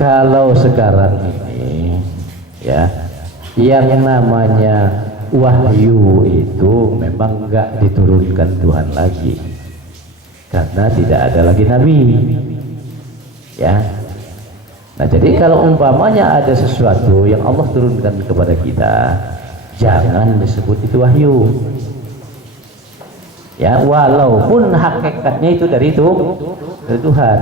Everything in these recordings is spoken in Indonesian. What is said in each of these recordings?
Kalau sekarang ini ya, yang namanya wahyu itu memang enggak diturunkan Tuhan lagi, karena tidak ada lagi nabi ya. Nah, jadi kalau umpamanya ada sesuatu yang Allah turunkan kepada kita, jangan disebut itu wahyu ya, walaupun hakikatnya itu dari Tuhan.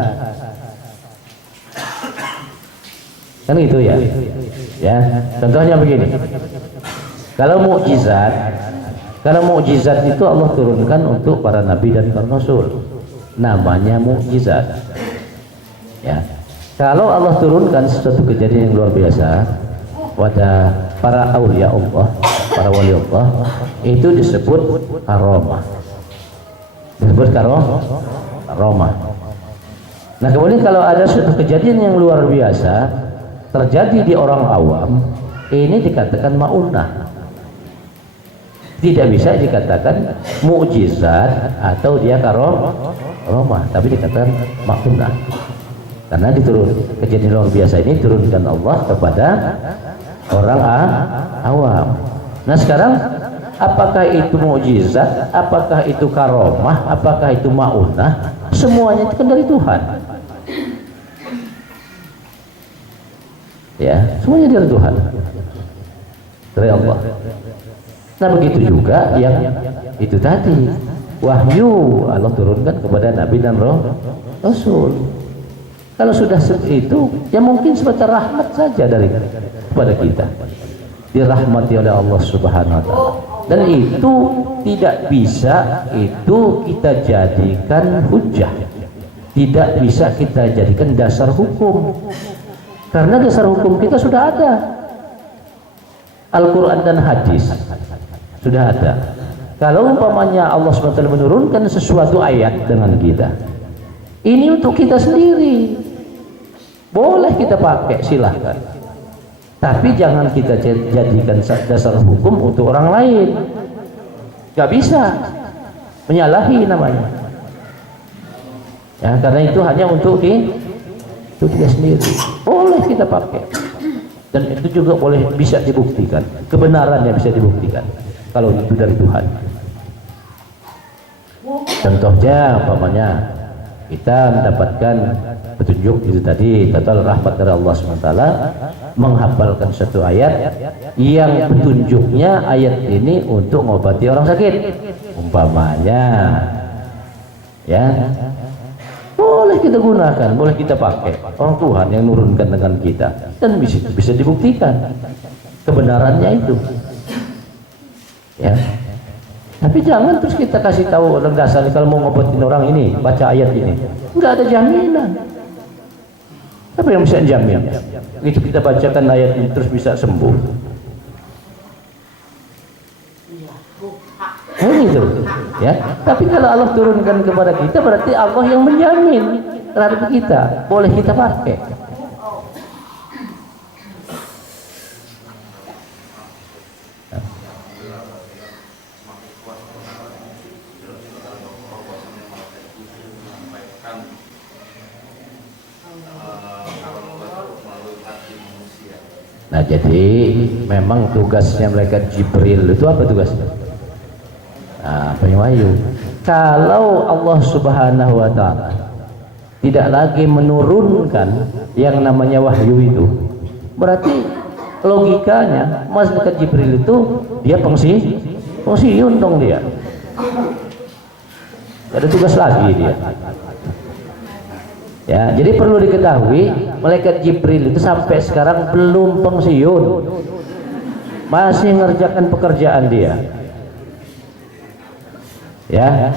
Kan gitu ya. Ya, contohnya begini. Kalau mukjizat itu Allah turunkan untuk para nabi dan para rasul. Namanya mukjizat. Ya. Kalau Allah turunkan sesuatu kejadian yang luar biasa pada para aulia Allah, para wali Allah, itu disebut karomah. Disebut karomah. Nah, kemudian kalau ada suatu kejadian yang luar biasa terjadi di orang awam, ini dikatakan ma'unah. Tidak bisa dikatakan mukjizat atau dia karomah, tapi dikatakan ma'unah. Karena kejadian luar biasa ini turunkan Allah kepada orang awam. Nah, sekarang apakah itu mukjizat, apakah itu karomah, apakah itu ma'unah, semuanya itu kan dari Tuhan. Ya, semuanya dari Tuhan, dari Allah. Nah, begitu juga yang itu tadi, wahyu Allah turunkan kepada nabi dan rasul. Kalau sudah seperti itu, ya mungkin sebatas rahmat saja dari kepada kita, dirahmati oleh Allah Subhanahu wa Ta'ala. Dan itu tidak bisa itu kita jadikan hujjah, tidak bisa kita jadikan dasar hukum. Karena dasar hukum kita sudah ada, Al-Quran dan hadis sudah ada. Kalau umpamanya Allah SWT menurunkan sesuatu ayat dengan kita, ini untuk kita sendiri, boleh kita pakai, silahkan. Tapi jangan kita jadikan dasar hukum untuk orang lain. Gak bisa, menyalahi namanya ya, karena itu hanya untuk dia sendiri. Boleh kita pakai, dan itu juga boleh bisa dibuktikan, kebenarannya bisa dibuktikan kalau itu dari Tuhan. Contohnya umpamanya kita mendapatkan petunjuk itu tadi, total rahmat dari Allah SWT, menghafalkan satu ayat yang petunjuknya ayat ini untuk mengobati orang sakit umpamanya ya, boleh kita gunakan, boleh kita pakai. Orang Tuhan yang nurunkan dengan kita, dan bisa dibuktikan kebenarannya itu ya. Tapi jangan terus kita kasih tahu orang dasar kalau mau ngobatin orang ini baca ayat ini, nggak ada jaminan. Apa yang bisa jamin itu kita bacakan ayat ini terus bisa sembuh? Gitu ya. Tapi kalau Allah turunkan kepada kita, berarti Allah yang menjamin terhadap kita, boleh kita pakai. Nah, jadi memang tugasnya malaikat Jibril itu apa tugasnya? Nah, wahyu. Kalau Allah Subhanahu wa Ta'ala tidak lagi menurunkan yang namanya wahyu itu, berarti logikanya malaikat Jibril itu dia pensiun dong, dia ada tugas lagi dia ya. Jadi perlu diketahui, malaikat Jibril itu sampai sekarang belum pensiun, masih mengerjakan pekerjaan dia ya.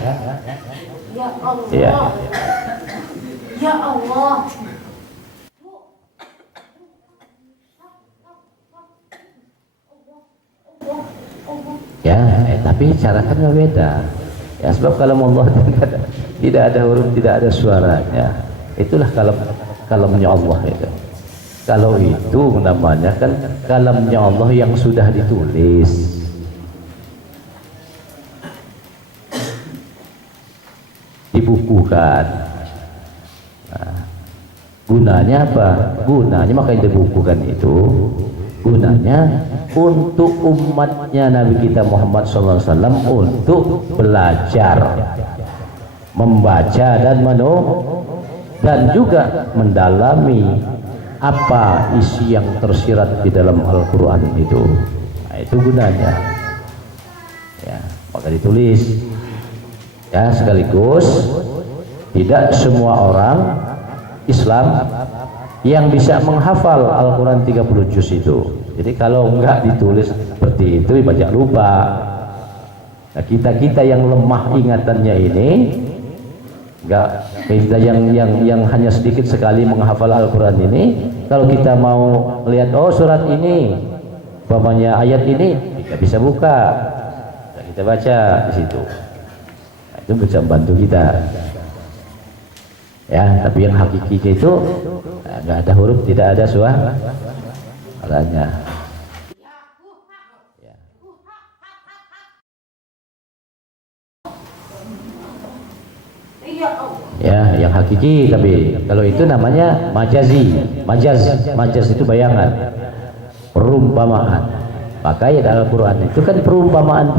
Ya Allah. Ya. Ya Allah. Ya, tapi cara kan beda ya, sebab kalau Allah tidak ada huruf, tidak ada suaranya, itulah kalamnya Allah itu. Kalau itu namanya kan kalamnya Allah yang sudah ditulis, dibukukan. Nah, Gunanya apa? Gunanya makanya dibukukan itu. Gunanya untuk umatnya Nabi kita Muhammad SAW untuk belajar, membaca dan juga mendalami apa isi yang tersirat di dalam Al-Quran itu. Nah, itu gunanya. Ya, maka ditulis. Ya, sekaligus tidak semua orang Islam yang bisa menghafal Al-Quran 30 juz itu. Jadi kalau enggak ditulis seperti itu banyak lupa. Nah, kita yang lemah ingatannya ini, enggak, kita yang hanya sedikit sekali menghafal Al-Quran ini, kalau kita mau lihat oh surat ini, umpamanya ayat ini, kita bisa buka, nah, kita baca di situ. Nah, itu bisa membantu kita. Ya, tapi yang hakiki itu nggak ada huruf, tidak ada suaranya. Ya. Ya, yang hakiki, tapi kalau itu namanya majazi. Majaz itu bayangan, perumpamaan. Maka ya dalam Al-Quran itu kan perumpamaan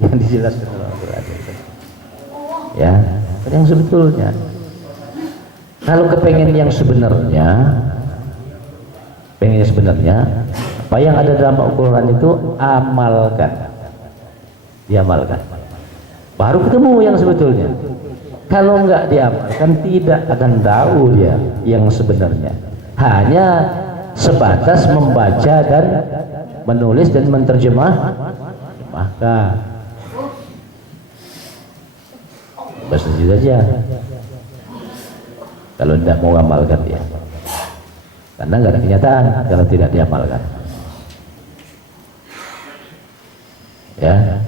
yang dijelaskan dalam Al-Quran itu. Ya, yang sebetulnya. Kalau kepengen yang sebenarnya, apa yang ada dalam Al-Quran itu diamalkan. Baru ketemu yang sebetulnya. Kalau enggak diamalkan, tidak akan tahu dia yang sebenarnya. Hanya sebatas membaca dan menulis dan maka bahasa saja. Kalau tidak mau amalkan dia, karena nggak ada kenyataan kalau tidak diamalkan. Ya.